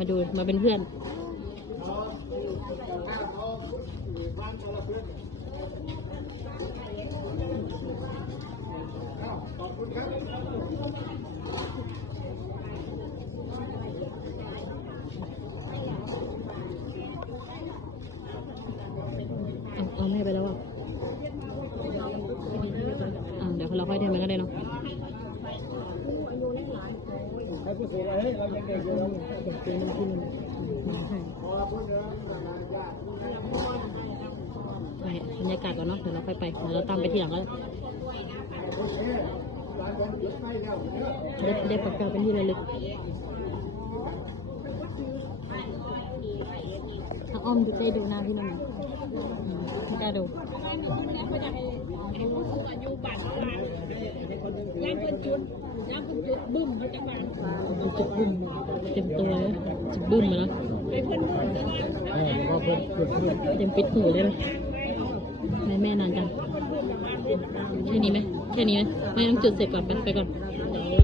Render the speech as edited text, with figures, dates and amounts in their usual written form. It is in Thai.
มาดูมาเป็นเพื่อนเอาแม่ไปแล้วอ่ะเดี๋ยวเราค่อยเดินไปก็ได้เนาะไปบรรยากาศก่อนเนาะเดี๋ยวเราค่อยไปเดี๋ยวเราตามไปทีหลังก็ได้ปากกาเป็นที่ระลึกถ้าอ้อมได้ดูหน้าพี่น้องไม่กล้าดูย่างคนจุดบึ้มเขาจะมาจุดบึ้มเต็มตัวเลยจุดบึ้มมาแล้วเต็มปิดหูเลยแม่นานจังแค่นี้ไหมไม่ต้องจุดเสร็จก่อนไปก่อน